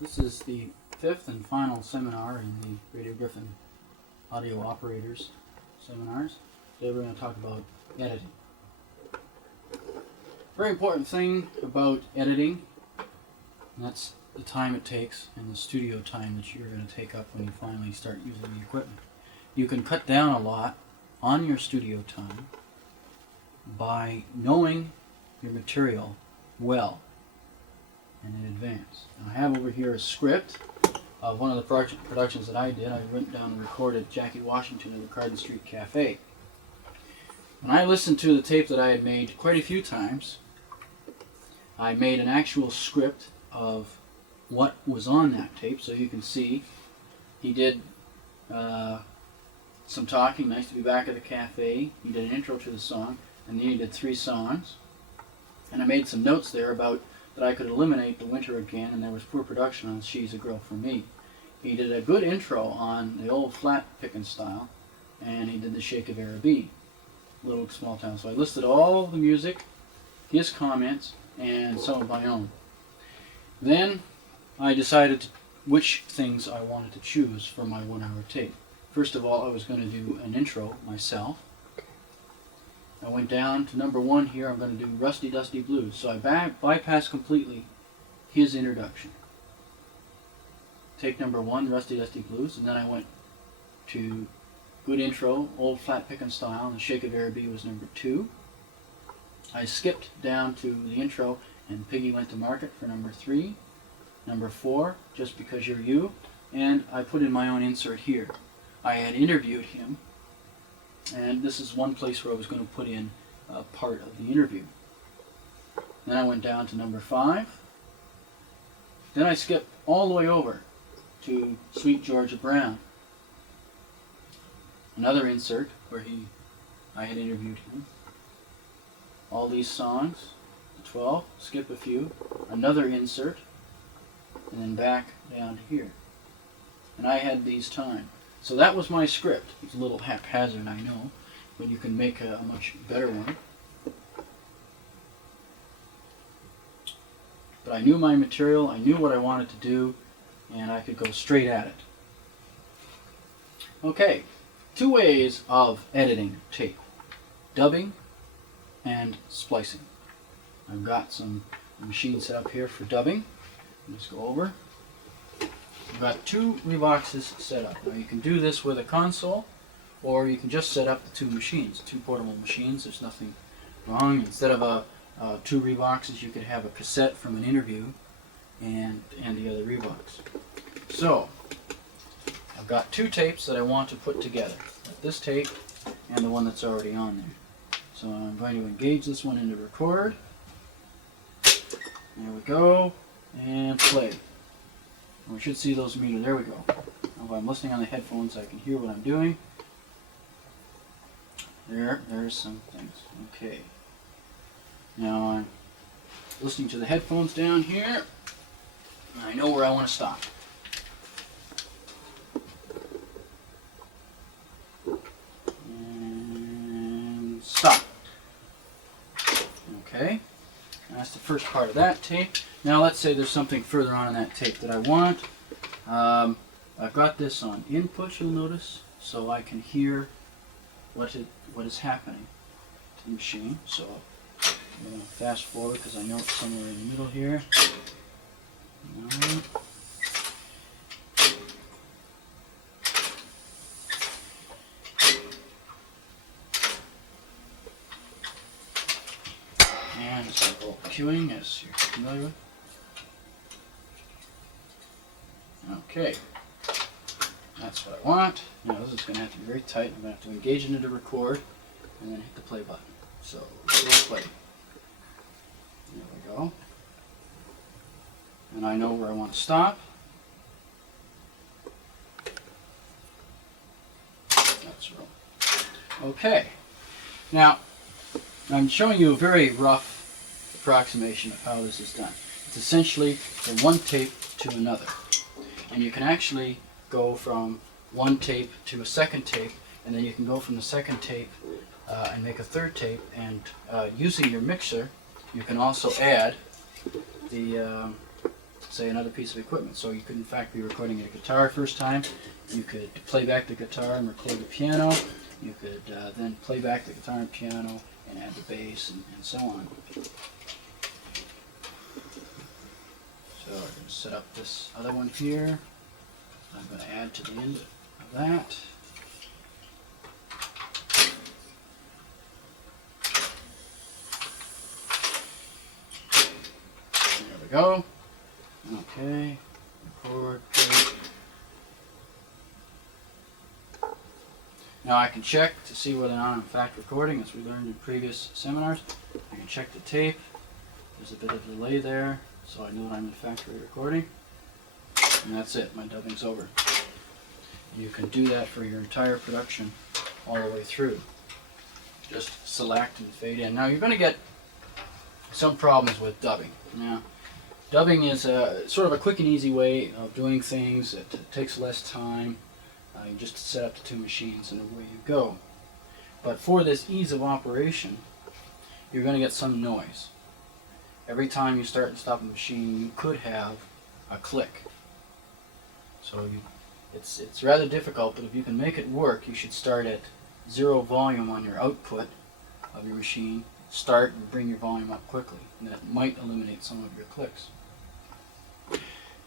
This is the fifth and final seminar in the Radio Griffin Audio Operators seminars. Today we're going to talk about editing. Very important thing about editing, and that's the time it takes and the studio time that you're going to take up when you finally start using the equipment. You can cut down a lot on your studio time by knowing your material well and in advance. Now, I have over here a script of one of the productions that I did. I went down and recorded Jackie Washington at the Carden Street Cafe. When I listened to the tape that I had made quite a few times, I made an actual script of what was on that tape, so you can see he did some talking, nice to be back at the cafe. He did an intro to the song, and then he did 3 songs. And I made some notes there about that I could eliminate the winter again, and there was poor production on She's a Girl for Me. He did a good intro on the old flat picking style, and he did the Shake of Araby, Little Small Town. So I listed all the music, his comments, and some of my own. Then I decided which things I wanted to choose for my 1-hour tape. First of all, I was going to do an intro myself. I went down to number 1 here. I'm going to do Rusty Dusty Blues. So I bypassed completely his introduction. Take number 1, Rusty Dusty Blues, and then I went to good intro, old flat pickin' style, and the Shake of Araby was number 2. I skipped down to the intro, and Piggy Went to Market for number 3. Number 4, Just Because You're You, and I put in my own insert here. I had interviewed him, and this is one place where I was going to put in a part of the interview. Then I went down to number 5. Then I skipped all the way over to Sweet Georgia Brown. Another insert where I had interviewed him. All these songs, 12, skip a few, another insert, and then back down to here. And I had these timed. So that was my script. It's a little haphazard, I know, but you can make a much better one. But I knew my material, I knew what I wanted to do, and I could go straight at it. Okay, 2 ways of editing tape: dubbing and splicing. I've got some machines set up here for dubbing. Let's go over. I've got 2 Revoxes set up. Now you can do this with a console, or you can just set up the 2 machines, 2 portable machines. There's nothing wrong. Instead of 2 Revoxes, you could have a cassette from an interview and the other Revox. So I've got 2 tapes that I want to put together. This tape and the one that's already on there. So I'm going to engage this one into record. There we go, and play. We should see those meters. There we go. Now, if I'm listening on the headphones, I can hear what I'm doing. There's some things. Okay. Now I'm listening to the headphones down here. I know where I want to stop. And stop. Okay. That's the first part of that tape. Now let's say there's something further on in that tape that I want. I've got this on input, you'll notice, so I can hear what is happening to the machine. So I'm going to fast forward because I know it's somewhere in the middle here. And simple cueing, as you're familiar with. Okay, that's what I want. Now this is going to have to be very tight. I'm going to have to engage it into record and then hit the play button. So we'll play. There we go. And I know where I want to stop. That's roll. Okay. Now I'm showing you a very rough approximation of how this is done. It's essentially from one tape to another. And you can actually go from one tape to a second tape, and then you can go from the second tape and make a third tape. And using your mixer, you can also add the say, another piece of equipment. So you could in fact be recording a guitar first time. You could play back the guitar and record the piano. You could then play back the guitar and piano and add the bass and so on. So we're going to set up this other one here. I'm going to add to the end of that. There we go. Okay. Record. Now I can check to see whether or not I'm in fact recording, as we learned in previous seminars. I can check the tape. There's a bit of delay there, so I know that I'm in fact recording. And that's it, my dubbing's over. You can do that for your entire production all the way through. Just select and fade in. Now you're going to get some problems with dubbing. Now, dubbing is sort of a quick and easy way of doing things. It takes less time. You just set up the two machines and away you go. But for this ease of operation, you're going to get some noise. Every time you start and stop a machine, you could have a click. So it's rather difficult, but if you can make it work, you should start at 0 volume on your output of your machine, start and bring your volume up quickly, and that might eliminate some of your clicks.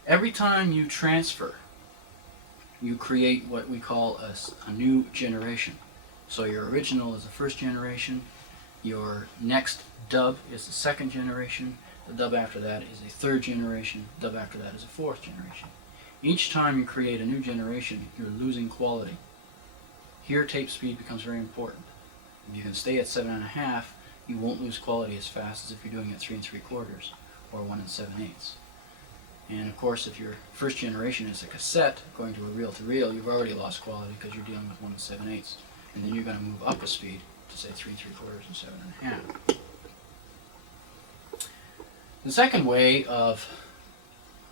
Every time you transfer, you create what we call a new generation. So your original is the first generation, your next dub is the second generation, the dub after that is a third generation, the dub after that is a fourth generation. Each time you create a new generation, you're losing quality. Here tape speed becomes very important. If you can stay at 7.5, you won't lose quality as fast as if you're doing it 3 3/4 or 1 7/8. And of course, if your first generation is a cassette going to a reel-to-reel, you've already lost quality because you're dealing with 1 7/8. And then you're going to move up a speed to say 3 3/4 and 7.5. The second way of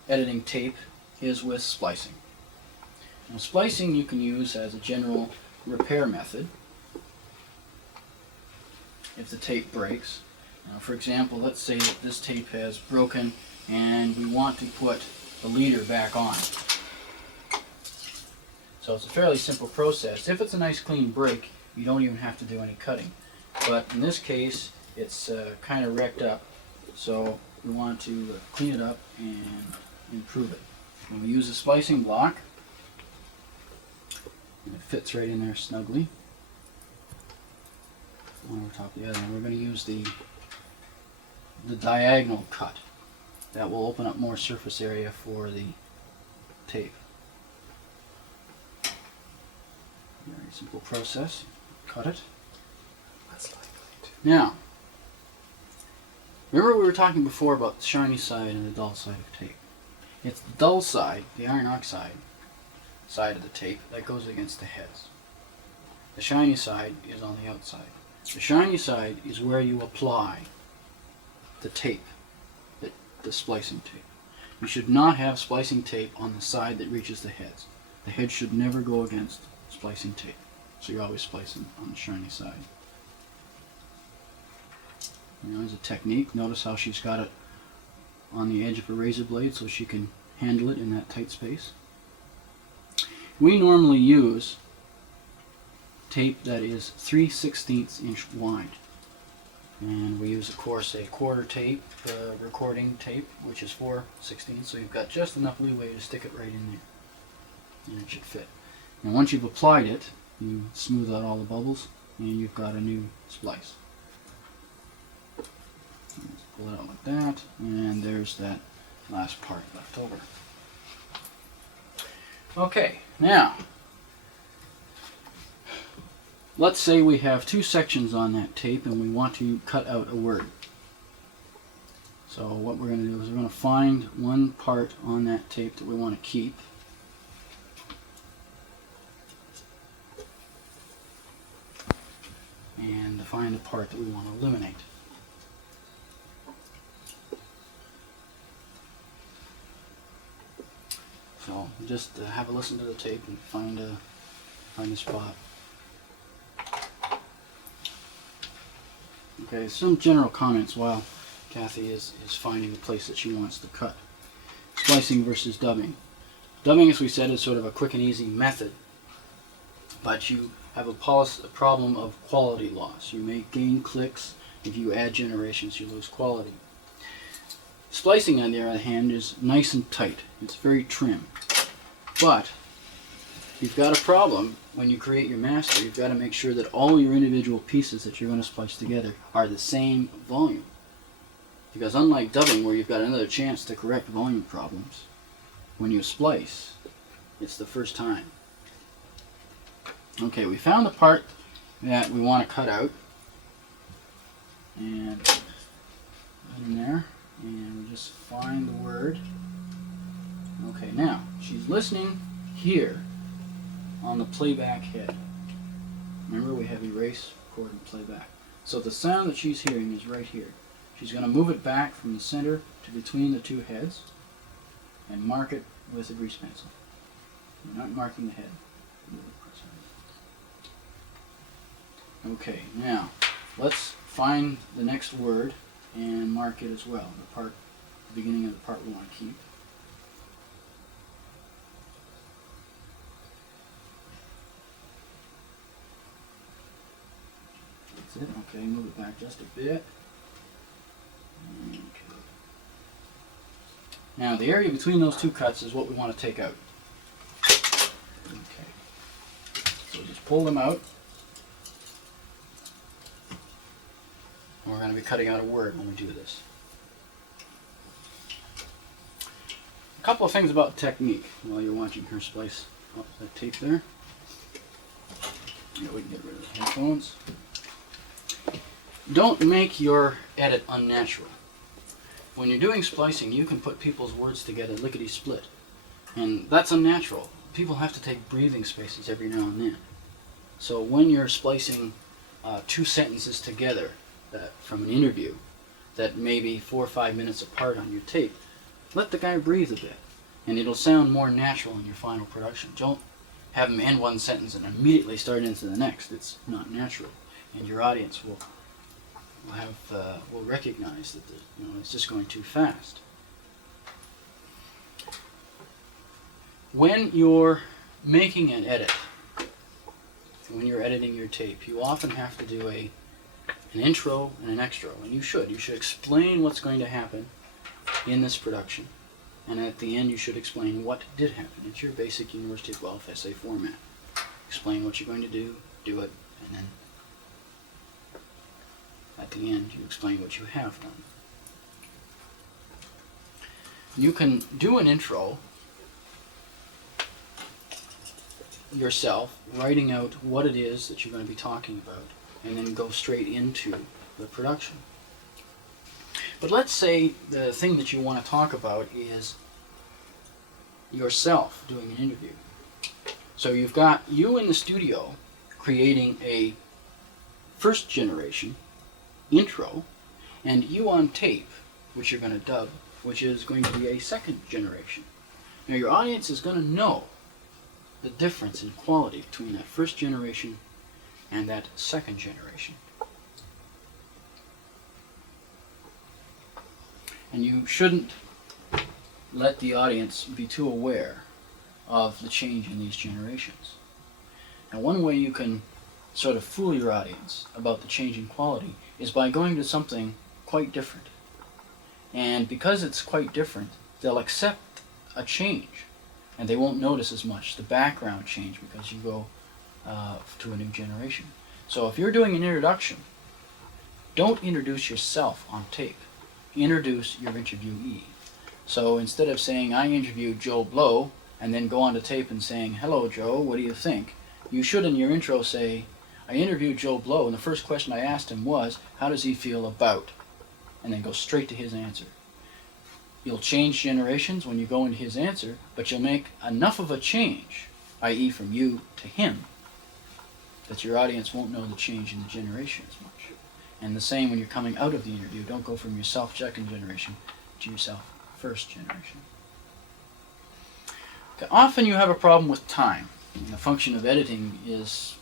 editing tape is with splicing. Now, splicing you can use as a general repair method if the tape breaks. Now, for example, let's say that this tape has broken and we want to put the leader back on. So it's a fairly simple process. If it's a nice clean break, you don't even have to do any cutting. But in this case, it's kind of wrecked up, so we want to clean it up and improve it. When we use a splicing block, and it fits right in there snugly, one over top of the other, and we're going to use the diagonal cut. That will open up more surface area for the tape. Very simple process. Cut it. Now, remember we were talking before about the shiny side and the dull side of tape. It's the dull side, the iron oxide side of the tape, that goes against the heads. The shiny side is on the outside. The shiny side is where you apply the tape, the splicing tape. You should not have splicing tape on the side that reaches the heads. The head should never go against splicing tape. So you're always splicing on the shiny side. Now, there's a technique. Notice how she's got it on the edge of a razor blade so she can handle it in that tight space. We normally use tape that is 3/16 inch wide. And we use, of course, a quarter tape, recording tape, which is 4/16, so you've got just enough leeway to stick it right in there. And it should fit. Now once you've applied it, you smooth out all the bubbles, and you've got a new splice. Let's pull it out like that, and there's that last part left over. Okay, now, let's say we have two sections on that tape and we want to cut out a word. So what we're going to do is we're going to find one part on that tape that we want to keep. And find the part that we want to eliminate. So just have a listen to the tape and find a spot. Okay, some general comments while Kathy is finding the place that she wants to cut. splicing versus dubbing. Dubbing, as we said, is sort of a quick and easy method, but you have a problem of quality loss. You may gain clicks. If you add generations, you lose quality. Splicing, on the other hand, is nice and tight. It's very trim. But you've got a problem when you create your master. You've got to make sure that all your individual pieces that you're going to splice together are the same volume. Because unlike dubbing, where you've got another chance to correct volume problems, when you splice, it's the first time. Okay, we found the part that we want to cut out, and in there, and we just find the word. Okay, now she's listening here on the playback head. Remember, we have erase, record, and playback. So the sound that she's hearing is right here. She's going to move it back from the center to between the two heads and mark it with a grease pencil. You're not marking the head. Okay, now let's find the next word and mark it as well, the beginning of the part we want to keep. That's it. Okay, move it back just a bit. Okay. Now the area between those two cuts is what we want to take out. Okay. So just pull them out. And we're going to be cutting out a word when we do this. A couple of things about technique while you're watching her splice. Oh, that tape there. Yeah, we can get rid of the headphones. Don't make your edit unnatural. When you're doing splicing, you can put people's words together lickety-split. And that's unnatural. People have to take breathing spaces every now and then. So when you're splicing two sentences together from an interview that may be 4 or 5 minutes apart on your tape, let the guy breathe a bit, and it'll sound more natural in your final production. Don't have him end one sentence and immediately start into the next. It's not natural, and your audience will recognize that it's just going too fast. When you're making an edit, when you're editing your tape, you often have to do an intro and an extra, and you should explain what's going to happen in this production, and at the end you should explain what did happen. It's your basic University of Guelph essay format. Explain what you're going to do it, and then at the end you explain what you have done. You can do an intro yourself, writing out what it is that you're going to be talking about, and then go straight into the production. But let's say the thing that you want to talk about is yourself doing an interview. So you've got you in the studio creating a first generation intro, and you on tape, which you're going to dub, which is going to be a second generation. Now your audience is going to know the difference in quality between that first generation and that second generation. And you shouldn't let the audience be too aware of the change in these generations. Now one way you can sort of fool your audience about the change in quality is by going to something quite different. And because it's quite different, they'll accept a change, and they won't notice as much the background change because you go to a new generation. So if you're doing an introduction, don't introduce yourself on tape. Introduce your interviewee. So instead of saying, I interviewed Joe Blow, and then go on to tape and saying, hello Joe, what do you think? You should in your intro say, I interviewed Joe Blow, and the first question I asked him was, how does he feel about? And then go straight to his answer. You'll change generations when you go into his answer, but you'll make enough of a change, i.e. from you to him, that your audience won't know the change in the generation as much. And the same when you're coming out of the interview. Don't go from yourself second generation to yourself first generation. Okay, often you have a problem with time. And the function of editing is,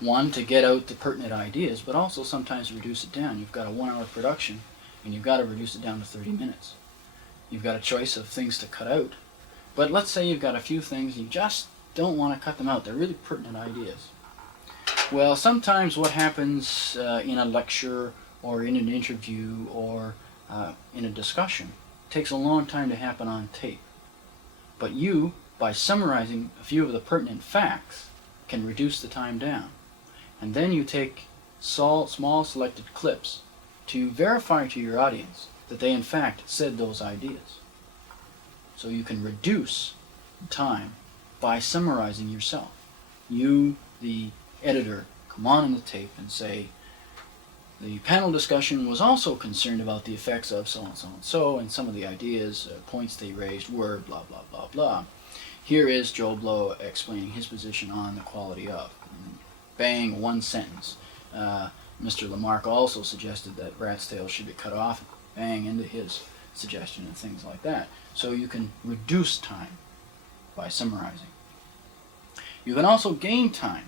one, to get out the pertinent ideas, but also sometimes reduce it down. You've got a 1 hour production, and you've got to reduce it down to 30 minutes. you've got a choice of things to cut out. But let's say you've got a few things you just don't want to cut them out. They're really pertinent ideas. Well, sometimes what happens in a lecture or in an interview or in a discussion takes a long time to happen on tape. But you, by summarizing a few of the pertinent facts, can reduce the time down. And then you take small selected clips to verify to your audience that they in fact said those ideas. So you can reduce time by summarizing yourself. You, the editor, come on in the tape and say, the panel discussion was also concerned about the effects of so and so and so, and some of the ideas, points they raised were blah, blah, blah, blah. Here is Joe Blow explaining his position on the quality of. And bang, one sentence. Mr. Lamarck also suggested that rat's tails should be cut off. Bang, into his suggestion and things like that. So you can reduce time by summarizing. You can also gain time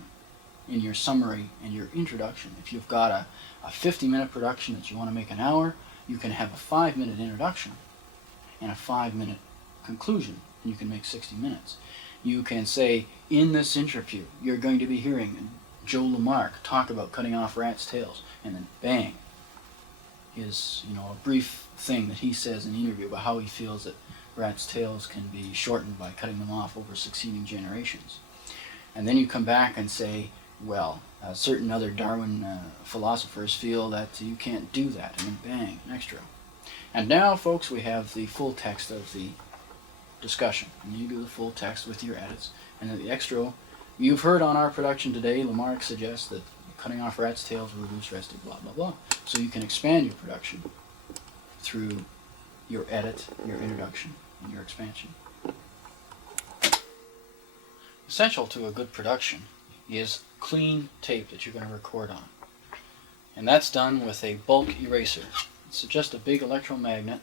in your summary and your introduction. If you've got a 50-minute production that you want to make an hour, you can have a 5-minute introduction and a 5-minute conclusion, and you can make 60 minutes. You can say, in this interview, you're going to be hearing Joe Lamarck talk about cutting off rats' tails, and then bang, his, a brief thing that he says in the interview about how he feels that rats' tails can be shortened by cutting them off over succeeding generations. And then you come back and say, well, certain other Darwin philosophers feel that you can't do that, and then bang, an extra. And now, folks, we have the full text of the discussion. And you do the full text with your edits, and then the extra. You've heard on our production today, Lamarck suggests that cutting off rats' tails will reduce resting, blah, blah, blah. So you can expand your production through your edit, your introduction, and your expansion. Essential to a good production is clean tape that you're going to record on. And that's done with a bulk eraser. It's just a big electromagnet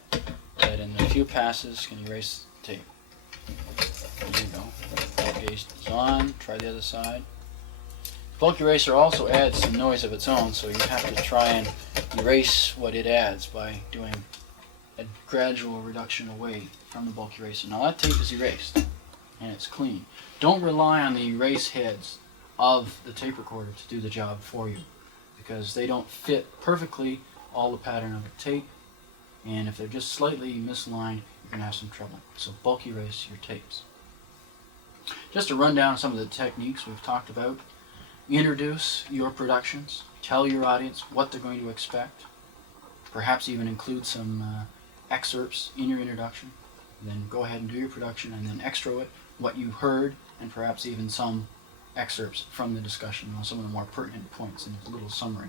that in a few passes can erase the tape. There you go. Bulk gauge is on. Try the other side. Bulk eraser also adds some noise of its own, so you have to try and erase what it adds by doing a gradual reduction away from the bulk eraser. Now that tape is erased and it's clean. Don't rely on the erase heads of the tape recorder to do the job for you, because they don't fit perfectly all the pattern of the tape, and if they're just slightly misaligned, you're going to have some trouble. So bulk erase your tapes. Just to run down some of the techniques we've talked about. Introduce your productions. Tell your audience what they're going to expect. Perhaps even include some excerpts in your introduction. Then go ahead and do your production, and then extra it, what you heard, and perhaps even some excerpts from the discussion on some of the more pertinent points in a little summary.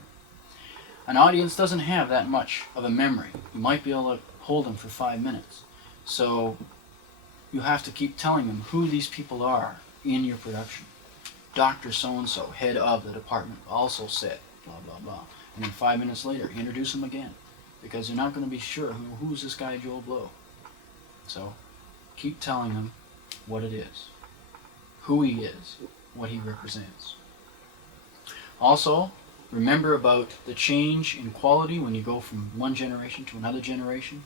An audience doesn't have that much of a memory. You might be able to hold them for 5 minutes. So you have to keep telling them who these people are in your production. Dr. So-and-so, head of the department, also said, blah, blah, blah. And then 5 minutes later, introduce them again, because they're not going to be sure who's this guy Joe Blow. So keep telling them what it is, who he is, what he represents. Also, remember about the change in quality when you go from one generation to another generation.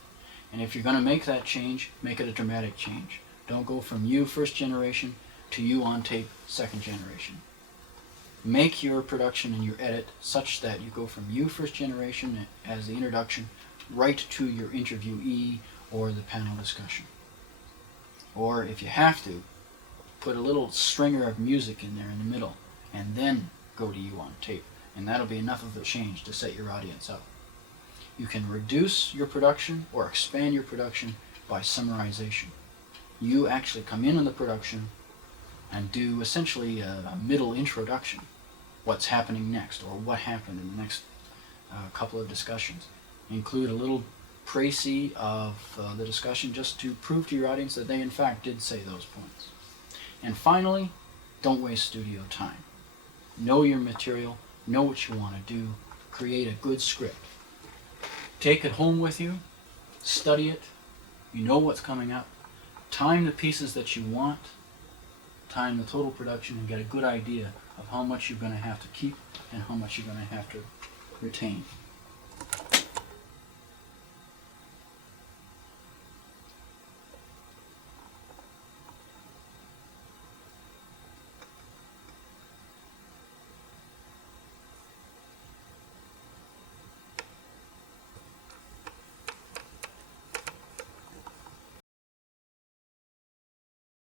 And if you're going to make that change, make it a dramatic change. Don't go from you first generation to you on tape second generation. Make your production and your edit such that you go from you first generation as the introduction right to your interviewee or the panel discussion. Or if you have to, put a little stringer of music in there in the middle and then go to you on tape. And that'll be enough of a change to set your audience up. You can reduce your production or expand your production by summarization. You actually come in the production and do essentially a middle introduction. What's happening next, or what happened in the next couple of discussions. Include a little précis of the discussion just to prove to your audience that they in fact did say those points. And finally, don't waste studio time. Know your material, know what you want to do, create a good script. Take it home with you, study it, you know what's coming up, time the pieces that you want, time the total production, and get a good idea of how much you're going to have to keep and how much you're going to have to retain.